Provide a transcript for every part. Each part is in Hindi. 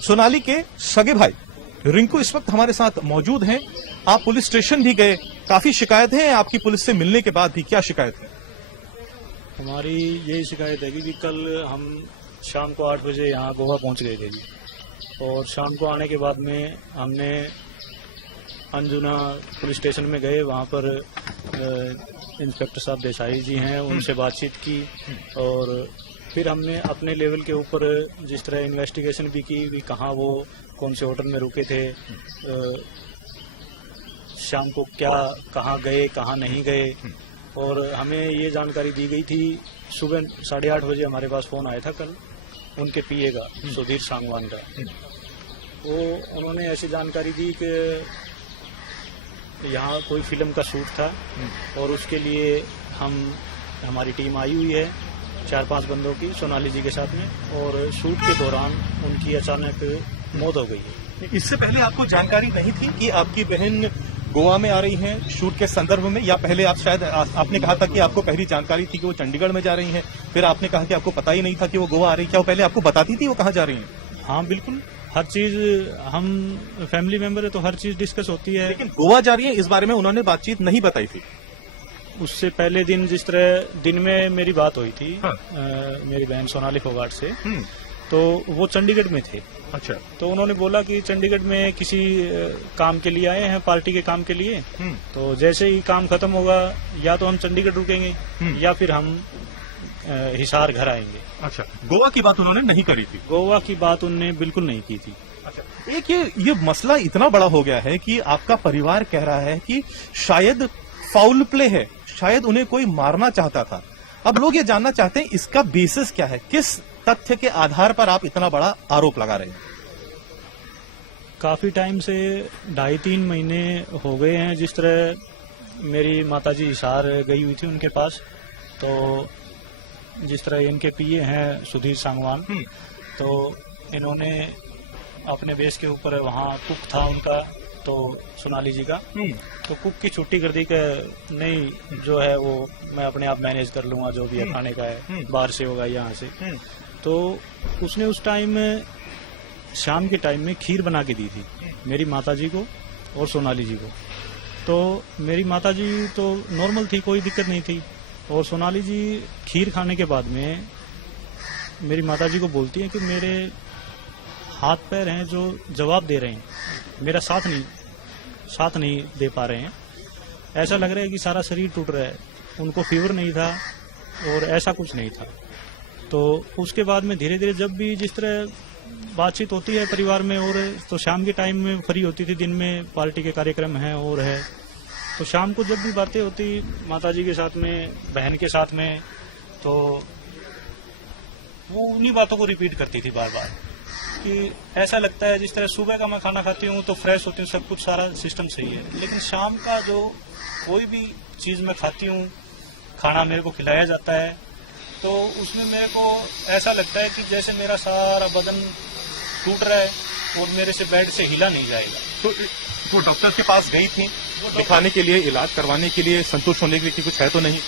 सोनाली के सगे भाई रिंकू इस वक्त हमारे साथ मौजूद हैं। आप पुलिस स्टेशन भी गए, काफी शिकायत है आपकी पुलिस से मिलने के बाद भी, क्या शिकायत है? हमारी यही शिकायत है कि कल हम शाम को 8 बजे यहाँ गोवा पहुँच गए थे जी, और शाम को आने के बाद में हमने अंजुना पुलिस स्टेशन में गए। वहाँ पर इंस्पेक्टर साहब देसाई जी हैं, उनसे बातचीत की और फिर हमने अपने लेवल के ऊपर जिस तरह इन्वेस्टिगेशन भी की भी कहाँ वो कौन से होटल में रुके थे, शाम को क्या कहाँ गए कहाँ नहीं गए। और हमें ये जानकारी दी गई थी सुबह 8:30 बजे हमारे पास फ़ोन आया था कल उनके पीए का, सुधीर सांगवान का। वो उन्होंने ऐसी जानकारी दी कि यहाँ कोई फिल्म का शूट था और उसके लिए हमारी टीम आई हुई है 4-5 बंदों की सोनाली जी के साथ में, और शूट के दौरान उनकी अचानक मौत हो गई है। इससे पहले आपको जानकारी नहीं थी कि आपकी बहन गोवा में आ रही हैं शूट के संदर्भ में, या पहले आप शायद आपने कहा था कि आपको पहली जानकारी थी कि वो चंडीगढ़ में जा रही हैं, फिर आपने कहा कि आपको पता ही नहीं था कि वो गोवा आ रही? क्या वो पहले आपको बताती थी वो कहाँ जा रही हैं? हाँ बिल्कुल, हर चीज, हम फैमिली मेंबर है तो हर चीज डिस्कस होती है। लेकिन गोवा जा रही है इस बारे में उन्होंने बातचीत नहीं बताई थी? उससे पहले दिन जिस तरह दिन में मेरी बात हुई थी हाँ। मेरी बहन सोनाली फोगाट से, तो वो चंडीगढ़ में थे। अच्छा। तो उन्होंने बोला कि चंडीगढ़ में किसी काम के लिए आए हैं, पार्टी के काम के लिए, तो जैसे ही काम खत्म होगा या तो हम चंडीगढ़ रुकेंगे या फिर हम हिसार घर आएंगे। अच्छा, गोवा की बात उन्होंने नहीं करी थी? गोवा की बात उन्होंने बिल्कुल नहीं की थी। अच्छा, एक ये मसला इतना बड़ा हो गया है कि आपका परिवार कह रहा है कि शायद फाउल प्ले है, शायद उन्हें कोई मारना चाहता था। अब लोग ये जानना चाहते हैं इसका बेसिस क्या है, किस तथ्य के आधार पर आप इतना बड़ा आरोप लगा रहे हैं? काफी टाइम से 2.5-3 महीने हो गए हैं जिस तरह मेरी माताजी हिसार गई हुई थी उनके पास, तो जिस तरह इनके पीए हैं सुधीर सांगवान, तो इन्होंने अपने बेस के ऊपर वहाँ कुक था उनका, तो सोनाली जी का, तो कुक की छुट्टी कर दी कि नहीं जो है वो मैं अपने आप मैनेज कर लूंगा, जो भी है खाने का है बाहर से होगा यहाँ से। तो उसने उस टाइम शाम के टाइम में खीर बना के दी थी मेरी माताजी को और सोनाली जी को। तो मेरी माताजी तो नॉर्मल थी, कोई दिक्कत नहीं थी, और सोनाली जी खीर खाने के बाद में मेरी माताजी को बोलती है कि मेरे हाथ पैर हैं जो जवाब दे रहे हैं, मेरा साथ नहीं दे पा रहे हैं, ऐसा लग रहा है कि सारा शरीर टूट रहा है। उनको फीवर नहीं था और ऐसा कुछ नहीं था। तो उसके बाद में धीरे धीरे जब भी जिस तरह बातचीत होती है परिवार में, और तो शाम के टाइम में फ्री होती थी, दिन में पार्टी के कार्यक्रम हैं और है, तो शाम को जब भी बातें होती माताजी के साथ में, बहन के साथ में, तो वो उन्हीं बातों को रिपीट करती थी बार बार कि ऐसा लगता है जिस तरह सुबह का मैं खाना खाती हूँ तो फ्रेश होती हूँ, सब कुछ सारा सिस्टम सही है, लेकिन शाम का जो कोई भी चीज़ मैं खाती हूँ, खाना मेरे को खिलाया जाता है, तो उसमें मेरे को ऐसा लगता है कि जैसे मेरा सारा बदन टूट रहा है और मेरे से बेड से हिला नहीं जाएगा। तो वो डॉक्टर के पास गई थी दिखाने के लिए, इलाज करवाने के लिए, संतुष्ट होने के लिए कि कुछ है तो नहीं?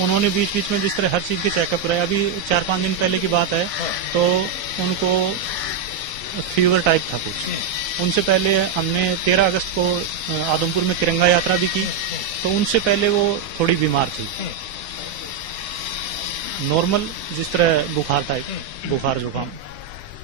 उन्होंने बीच बीच में जिस तरह हर चीज़ के चेकअप कराया। अभी 4-5 दिन पहले की बात है, तो उनको फीवर टाइप था कुछ। उनसे पहले हमने 13 अगस्त को आदमपुर में तिरंगा यात्रा भी की, तो उनसे पहले वो थोड़ी बीमार थी, नॉर्मल जिस तरह बुखार टाइप, बुखार जुकाम,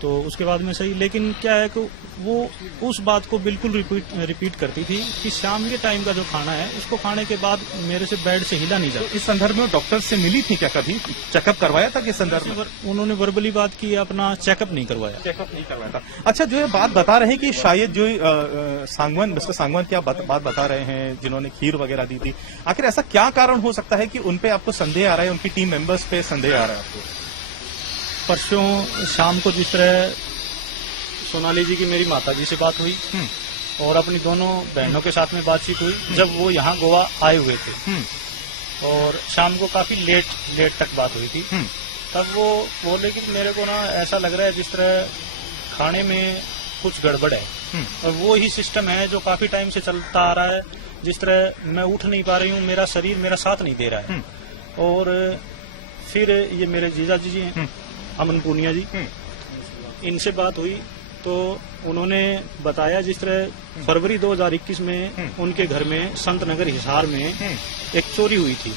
तो उसके बाद में सही। लेकिन क्या है कि वो उस बात को बिल्कुल रिपीट करती थी कि शाम के टाइम का जो खाना है उसको खाने के बाद मेरे से बेड से हिला नहीं जाता। तो इस संदर्भ में डॉक्टर से मिली थी क्या, कभी चेकअप करवाया था? किस संदर्भ में? उन्होंने वर्बली बात की, अपना चेकअप नहीं करवाया। चेकअप नहीं करवाया था। अच्छा, जो ये बात बता रहे हैं कि शायद जो सांगवान, मिस्टर सांगवान की आप बात बता रहे हैं जिन्होंने खीर वगैरह दी थी, आखिर ऐसा क्या कारण हो सकता है कि उनपे आपको संदेह आ रहा है, उनकी टीम मेंबर्स पे संदेह आ रहा है आपको? परसों शाम को जिस तरह सोनाली जी की मेरी माताजी से बात हुई और अपनी दोनों बहनों के साथ में बातचीत हुई, जब वो यहाँ गोवा आए हुए थे, और शाम को काफी लेट तक बात हुई थी, तब वो बोले कि मेरे को ना ऐसा लग रहा है जिस तरह खाने में कुछ गड़बड़ है, और वो ही सिस्टम है जो काफी टाइम से चलता आ रहा है, जिस तरह मैं उठ नहीं पा रही हूँ, मेरा शरीर मेरा साथ नहीं दे रहा है। और फिर ये मेरे जीजा जी हैं, अमन पूनिया जी, इनसे बात हुई तो उन्होंने बताया जिस तरह फरवरी 2021 में उनके घर में संत नगर हिसार में एक चोरी हुई थी।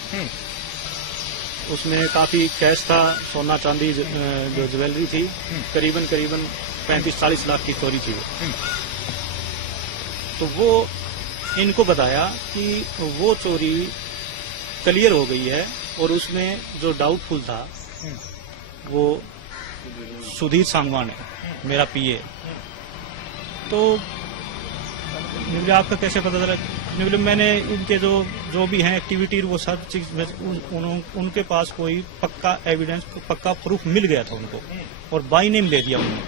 उसमें काफी कैश था, सोना चांदी जो ज्वेलरी थी, करीबन 35-40 लाख की चोरी थी। तो वो इनको बताया कि वो चोरी क्लियर हो गई है और उसमें जो डाउटफुल था वो सुधीर सांगवान है, मेरा पीए। तो मुझे आपका कैसे पता चला? मतलब मैंने इनके जो भी हैं एक्टिविटी वो सब चीज उनके पास कोई पक्का एविडेंस, पक्का प्रूफ मिल गया था उनको और बाई नेम ले दिया उन्होंने।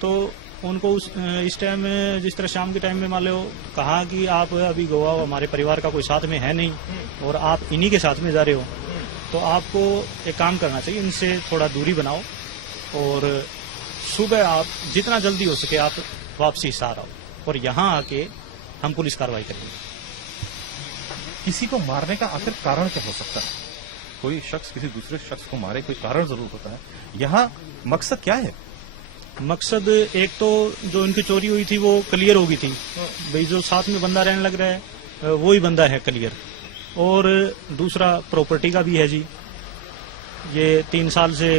तो उनको इस टाइम जिस तरह शाम के टाइम में मान लो कहा कि आप अभी गोवा हमारे परिवार का कोई साथ में है नहीं और आप इन्हीं के साथ में जा रहे हो, तो आपको एक काम करना चाहिए, इनसे थोड़ा दूरी बनाओ और सुबह आप जितना जल्दी हो सके आप वापसी हिसार आओ और यहाँ आके हम पुलिस कार्रवाई करेंगे। किसी को मारने का आखिर कारण क्या हो सकता है? कोई शख्स किसी दूसरे शख्स को मारे, कोई कारण जरूर होता है। यहाँ मकसद क्या है? मकसद एक तो जो इनकी चोरी हुई थी वो क्लियर हो गई थी, भाई जो साथ में बंदा रहने लग रहा है वो ही बंदा है क्लियर। और दूसरा प्रॉपर्टी का भी है जी। ये 3 साल से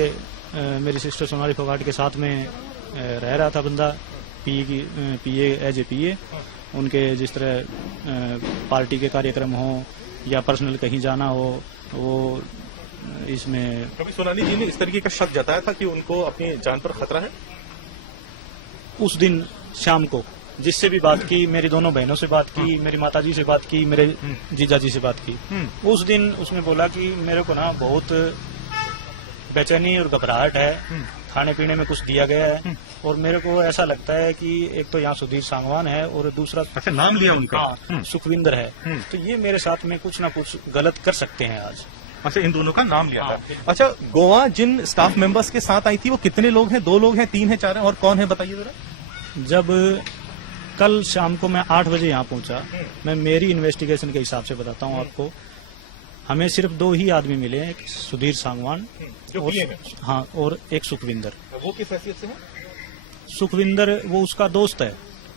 मेरी सिस्टर सोनाली फोगाट के साथ में रह रहा था बंदा, पीए एज ए पीए। उनके जिस तरह पार्टी के कार्यक्रम हो या पर्सनल कहीं जाना हो, वो इसमें कभी सोनाली जी ने इस तरीके का शक जताया था कि उनको अपनी जान पर खतरा है? उस दिन शाम को जिससे भी बात की, मेरी दोनों बहनों से बात की, मेरी माताजी से बात की, मेरे जीजाजी से बात की, उस दिन उसने बोला कि मेरे को ना बहुत बेचैनी और घबराहट है, खाने पीने में कुछ दिया गया है और मेरे को ऐसा लगता है कि एक तो यहाँ सुधीर सांगवान है और दूसरा अच्छा नाम लिया उनका, हाँ, सुखविंदर है। तो ये मेरे साथ में कुछ ना कुछ गलत कर सकते हैं आज। अच्छा, इन दोनों का नाम लिया था। अच्छा, गोवा जिन स्टाफ मेंबर्स के साथ आई थी वो कितने लोग हैं? 2 लोग हैं, 3 हैं, 4 हैं और कौन है बताइए जरा। जब कल शाम को मैं 8 बजे यहाँ पहुंचा, मैं मेरी इन्वेस्टिगेशन के हिसाब से बताता हूँ आपको, हमें सिर्फ 2 ही आदमी मिले हैं, एक सुधीर सांगवान और, हाँ, और एक सुखविंदर। वो किस हैसियत से है? सुखविंदर वो उसका दोस्त है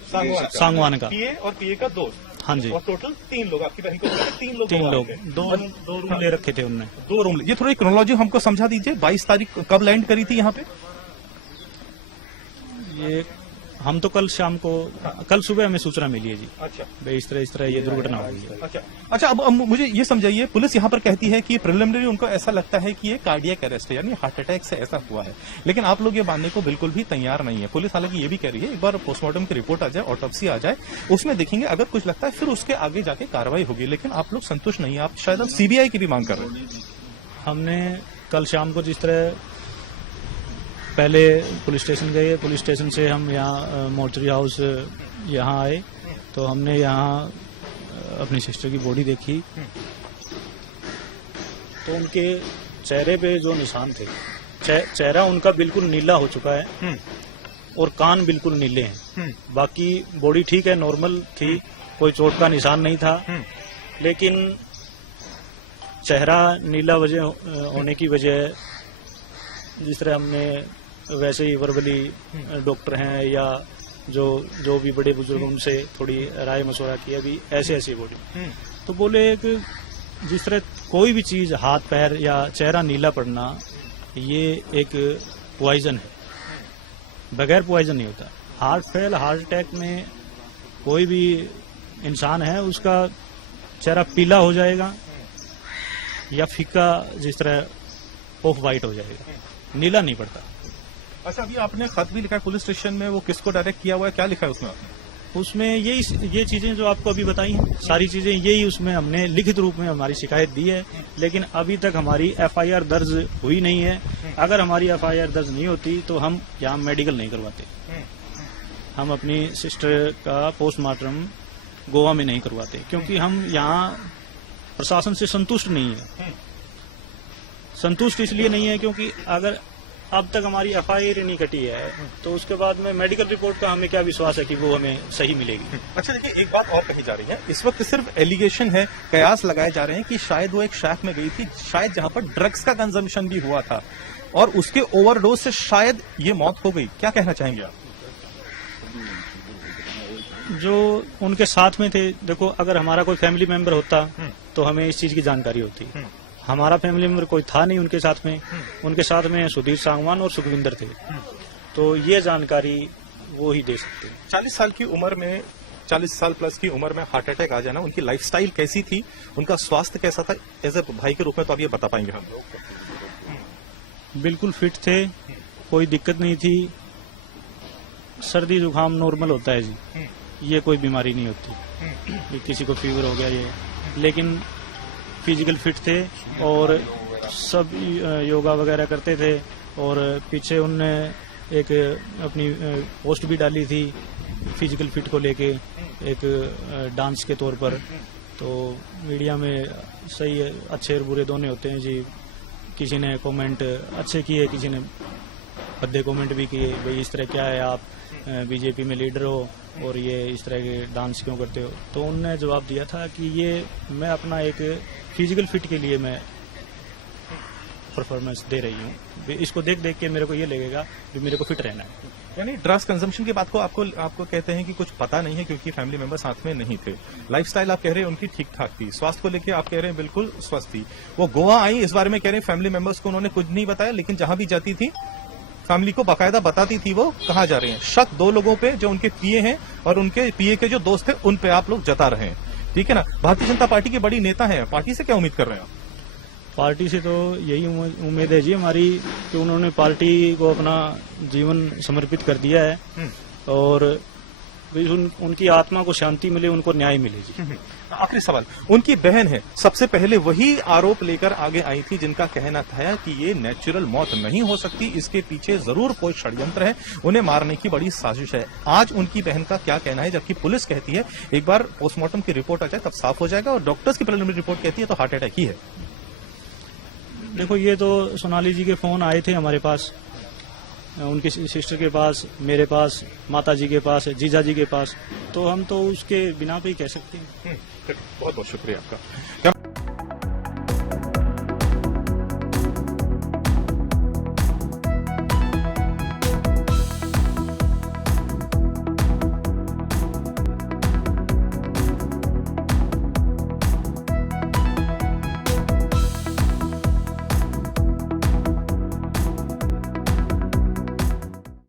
सांगवान का, पीए और पीए का दोस्त। हाँ जी। और टोटल 3 लोग, आपकी बहन को 3 लोग, 3 लोग, 2 रूम ले रखे थे उनने। 2 रूम। ये थोड़ी क्रोनोलॉजी हमको समझा दीजिए, 22 तारीख कब लैंड करी थी यहाँ पे? ये हम तो कल शाम को, कल सुबह हमें सूचना मिली है जी। अच्छा, भाई इस तरह ये दुर्घटना हुई है। अच्छा, अब मुझे ये समझाइए, पुलिस यहाँ पर कहती है कि प्रिलिमिनरी उनको ऐसा लगता है कि ये कार्डियक अरेस्ट है, यानी हार्ट अटैक से ऐसा हुआ है, लेकिन आप लोग ये मानने को बिल्कुल भी तैयार नहीं है। पुलिस हालांकि ये भी कह रही है एक बार पोस्टमार्टम की रिपोर्ट आ जाए, ऑटोप्सी आ जाए, उसमें देखेंगे, अगर कुछ लगता है फिर उसके आगे जाके कार्रवाई होगी। लेकिन आप लोग संतुष्ट नहीं है, आप शायद अब सीबीआई की भी मांग कर रहे हैं। हमने कल शाम को जिस तरह पहले पुलिस स्टेशन गए, पुलिस स्टेशन से हम यहाँ मोर्चरी हाउस यहाँ आए, तो हमने यहाँ अपनी सिस्टर की बॉडी देखी, तो उनके चेहरे पे जो निशान थे, चेहरा उनका बिल्कुल नीला हो चुका है और कान बिल्कुल नीले हैं। बाकी बॉडी ठीक है, नॉर्मल थी, कोई चोट का निशान नहीं था, लेकिन चेहरा नीला होने की वजह, जिस तरह हमने वैसे ही वर्बली डॉक्टर हैं या जो भी बड़े बुजुर्ग उनसे थोड़ी राय मशवरा किया भी ऐसे बॉडी, तो बोले कि जिस तरह कोई भी चीज हाथ पैर या चेहरा नीला पड़ना ये एक पॉइजन है, बगैर पॉइजन नहीं होता। हार्ट फेल, हार्ट अटैक में कोई भी इंसान है उसका चेहरा पीला हो जाएगा या फीका जिस तरह ऑफ वाइट हो जाएगा, नीला नहीं पड़ता। अच्छा, अभी आपने खत भी लिखा है पुलिस स्टेशन में, वो किसको डायरेक्ट किया हुआ है, क्या लिखा है उसमें आपने? उसमें ये चीजें जो आपको अभी बताई हैं, सारी चीजें यही उसमें हमने लिखित रूप में हमारी शिकायत दी है, लेकिन अभी तक हमारी एफआईआर दर्ज हुई नहीं है। अगर हमारी एफआईआर दर्ज नहीं होती तो हम यहाँ मेडिकल नहीं करवाते, हम अपनी सिस्टर का पोस्टमार्टम गोवा में नहीं करवाते, क्योंकि हम यहाँ प्रशासन से संतुष्ट नहीं है। संतुष्ट इसलिए नहीं है क्योंकि अगर अब तक हमारी एफआईआर नहीं कटी है तो उसके बाद में मेडिकल रिपोर्ट का हमें क्या विश्वास है कि वो हमें सही मिलेगी। अच्छा, देखिए, एक बात और कही जा रही है, इस वक्त सिर्फ एलिगेशन है, कयास लगाए जा रहे हैं कि शायद वो एक शैक में गई थी, शायद जहां पर ड्रग्स का कंजम्पशन भी हुआ था और उसके ओवरडोज से शायद ये मौत हो गई। क्या कहना चाहेंगे आप? जो उनके साथ में थे, देखो अगर हमारा कोई फैमिली मेंबर होता तो हमें इस चीज की जानकारी होती। हमारा फैमिली मेंबर कोई था नहीं उनके साथ में। उनके साथ में सुधीर सांगवान और सुखविंदर थे, तो ये जानकारी वो ही दे सकते हैं। 40 साल की उम्र में, 40 साल प्लस की उम्र में हार्ट अटैक आ जाना, उनकी लाइफस्टाइल कैसी थी, उनका स्वास्थ्य कैसा था, एज ए भाई के रूप में तो आप ये बता पाएंगे हम? बिल्कुल फिट थे, कोई दिक्कत नहीं थी। सर्दी जुकाम नॉर्मल होता है जी, ये कोई बीमारी नहीं होती। ये किसी को फीवर हो गया ये, लेकिन फिजिकल फिट थे और सब योगा वगैरह करते थे। और पीछे उनने एक अपनी पोस्ट भी डाली थी फिजिकल फिट को लेके, एक डांस के तौर पर। तो मीडिया में सही है, अच्छे और बुरे दोनों होते हैं जी। किसी ने कमेंट अच्छे किए, किसी ने भद्दे कमेंट भी किए, भाई इस तरह क्या है, आप बीजेपी में लीडर हो और ये इस तरह के डांस क्यों करते हो। तो उनने जवाब दिया था कि ये मैं अपना एक फिजिकल फिट के लिए मैं परफॉर्मेंस दे रही हूँ। इसको देख देख के मेरे को ये लगेगा कि मेरे को फिट रहना है। यानी ड्रग्स कंजम्पशन की बात को आपको कहते हैं कि कुछ पता नहीं है क्योंकि फैमिली मेंबर साथ में नहीं थे। लाइफस्टाइल आप कह रहे हैं उनकी ठीक ठाक थी, स्वास्थ्य को लेकर आप कह रहे हैं बिल्कुल स्वस्थ थी। वो गोवा आई, इस बारे में कह रहे हैं फैमिली मेंबर्स को उन्होंने कुछ नहीं बताया, लेकिन जहां भी जाती थी फैमिली को बाकायदा बताती थी वो कहाँ जा रहे हैं। शक 2 लोगों पे, जो उनके पीए हैं और उनके पीए के जो दोस्त थे, उन पे आप लोग जता रहे हैं, ठीक है ना। भारतीय जनता पार्टी के बड़ी नेता हैं, पार्टी से क्या उम्मीद कर रहे हैं आप? पार्टी से तो यही उम्मीद है जी हमारी कि उन्होंने पार्टी को अपना जीवन समर्पित कर दिया है और उनकी आत्मा को शांति मिले, उनको न्याय मिले जी। आखिरी सवाल, उनकी बहन है, सबसे पहले वही आरोप लेकर आगे आई थी जिनका कहना था कि ये नेचुरल मौत नहीं हो सकती, इसके पीछे जरूर कोई षड्यंत्र है, उन्हें मारने की बड़ी साजिश है। आज उनकी बहन का क्या कहना है, जबकि पुलिस कहती है एक बार पोस्टमार्टम की रिपोर्ट आ जाए तब साफ हो जाएगा, और डॉक्टर्स की प्रिलिमिनरी रिपोर्ट कहती है तो हार्ट अटैक ही है। देखो ये तो सोनाली जी के फोन आए थे हमारे पास, उनकी सिस्टर के पास, मेरे पास, माता जी के पास, जीजा जी के पास, तो हम तो उसके बिना पे ही कह सकते हैं। बहुत बहुत शुक्रिया आपका।